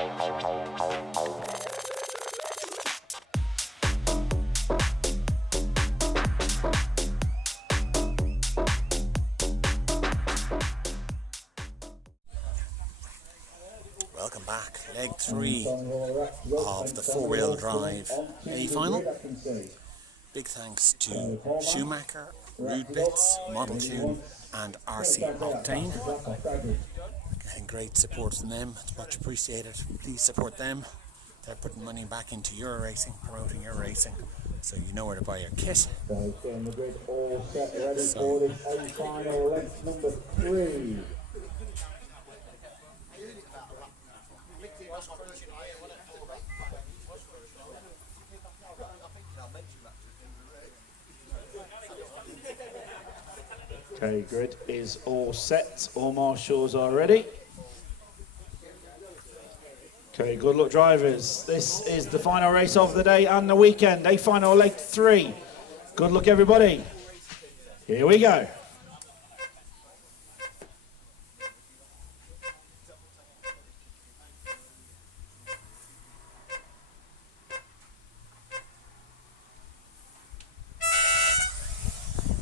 Welcome back, leg 3 of the 4-wheel drive A final. Big thanks to Schumacher, Rude Bits, Model Tune and RC Octane. Getting great support from them, it's much appreciated. Please support them. They're putting money back into your racing, promoting your racing, so you know where to buy your kit. So, number 3. Okay, grid is all set. All marshals are ready. Okay, good luck drivers. This is the final race of the day and the weekend. A final leg 3. Good luck everybody. Here we go.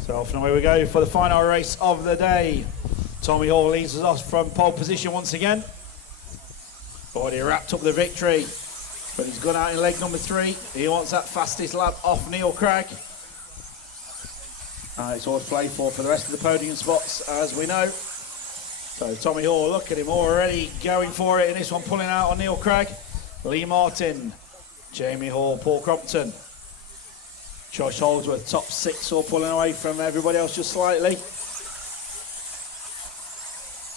So off and away we go for the final race of the day. Tommy Hall leads us off from pole position once again. Already wrapped up the victory, but he's gone out in leg number 3. He wants that fastest lap off Neil Cragg. It's all to play for the rest of the podium spots, as we know. So Tommy Hall, look at him already going for it in this one, pulling out on Neil Cragg. Lee Martin, Jamie Hall, Paul Crompton. Josh Holdsworth, top 6, all pulling away from everybody else just slightly.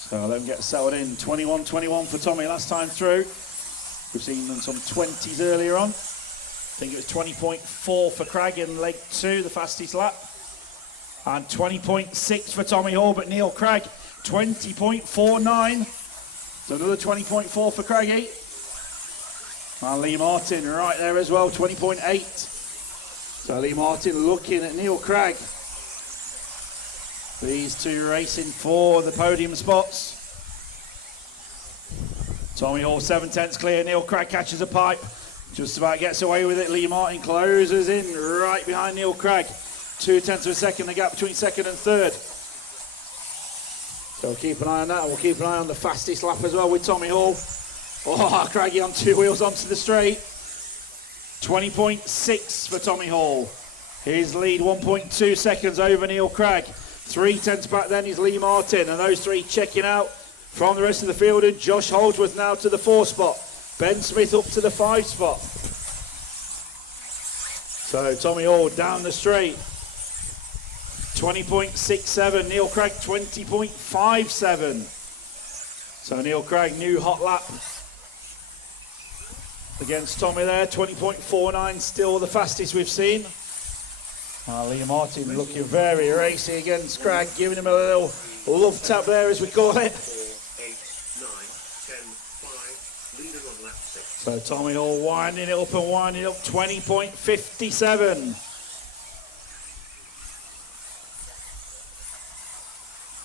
So let them get settled in. 21-21 for Tommy last time through. We've seen them some 20s earlier on. I think it was 20.4 for Cragg in leg 2, the fastest lap. And 20.6 for Tommy Hall, but Neil Cragg, 20.49. So another 20.4 for Craggy. And Lee Martin right there as well, 20.8. So Lee Martin looking at Neil Cragg. These two racing for the podium spots. Tommy Hall 7/10 clear. Neil Cragg catches a pipe. Just about gets away with it. Lee Martin closes in right behind Neil Cragg. 0.2 of a second, the gap between second and third. So we'll keep an eye on that. We'll keep an eye on the fastest lap as well with Tommy Hall. Oh, Craggy on 2 wheels onto the straight. 20.6 for Tommy Hall. His lead 1.2 seconds over Neil Cragg. 0.3 back then is Lee Martin, and those three checking out from the rest of the field. And Josh Holdsworth now to the 4 spot. Ben Smith up to the 5 spot. So Tommy Hall down the straight. 20.67. Neil Cragg 20.57. So Neil Cragg, new hot lap against Tommy there, 20.49, still the fastest we've seen. Lee Martin looking very racy against Cragg, giving him a little love tap there, as we call it. 4, 8, 9, 10, 5, leader on lap 6. So Tommy Hall winding it up and winding it up, 20.57.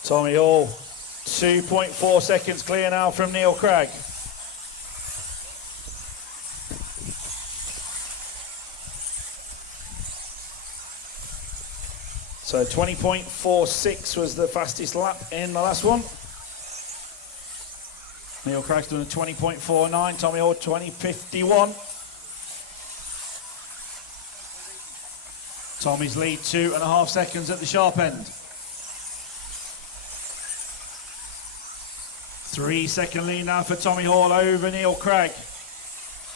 Tommy Hall, 2.4 seconds clear now from Neil Cragg. So 20.46 was the fastest lap in the last one. Neil Cragg's doing a 20.49, Tommy Hall 20.51. Tommy's lead 2.5 seconds at the sharp end. 3 second lead now for Tommy Hall over Neil Cragg.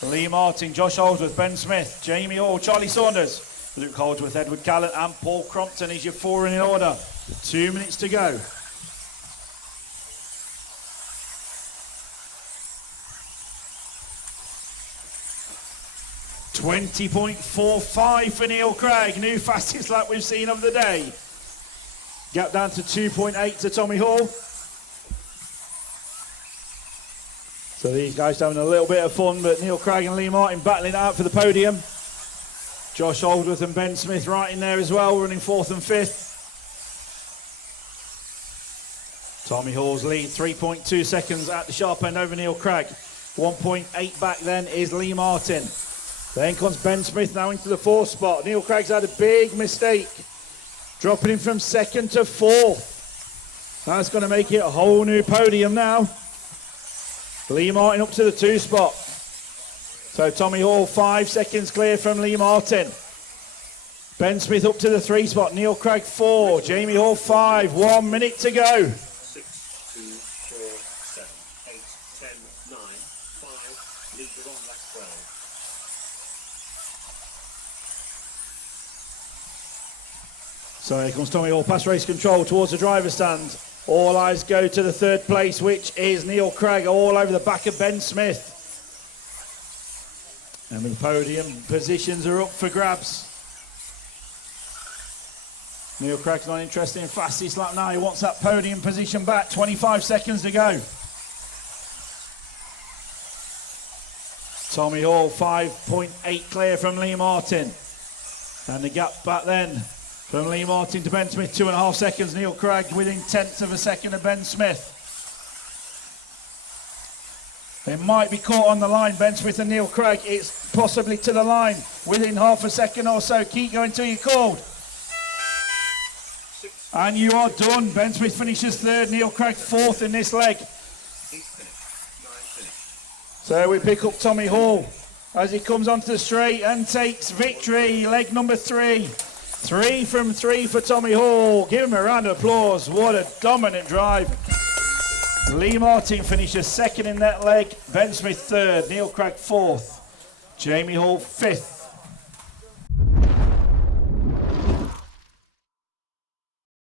Lee Martin, Josh Holdsworth, Ben Smith, Jamie Hall, Charlie Saunders, Luke Holdsworth, Edward Callan and Paul Crompton is your 4 in order. 2 minutes to go. .45 for Neil Cragg, new fastest lap we've seen of the day. Gap down to 2.8 to Tommy Hall. So these guys having a little bit of fun, but Neil Cragg and Lee Martin battling it out for the podium. Josh Holdsworth and Ben Smith right in there as well, running 4th and 5th. Tommy Hall's lead 3.2 seconds at the sharp end over Neil Cragg. 1.8 back then is Lee Martin. Then comes Ben Smith now into the 4th spot. Neil Craig's had a big mistake, dropping him from 2nd to 4th. That's going to make it a whole new podium now. Lee Martin up to the 2 spot. So Tommy Hall 5 seconds clear from Lee Martin. Ben Smith up to the 3 spot. Neil Craig 4. Jamie Hall 5. 1 minute to go. 6, 2, 4, 7, 8, 10, 9, 5. Leader on lap 12. So here comes Tommy Hall past race control towards the driver's stand. All eyes go to the 3rd place, which is Neil Craig, all over the back of Ben Smith. And the podium positions are up for grabs. Neil Craig's not interested in fastest lap now. He wants that podium position back. 25 seconds to go. Tommy Hall 5.8 clear from Lee Martin. And the gap back then from Lee Martin to Ben Smith, 2.5 seconds. Neil Craig within 1/10 of a second of Ben Smith. They might be caught on the line, Ben Smith and Neil Craig. It's possibly to the line within half a second or so. Keep going till you're called. And you are done. Ben Smith finishes 3rd, Neil Craig 4th in this leg. So we pick up Tommy Hall as he comes onto the straight and takes victory. Leg number 3. 3 from 3 for Tommy Hall. Give him a round of applause. What a dominant drive. Lee Martin finishes 2nd in that leg. Ben Smith 3rd. Neil Craig 4th. Jamie Hall 5th.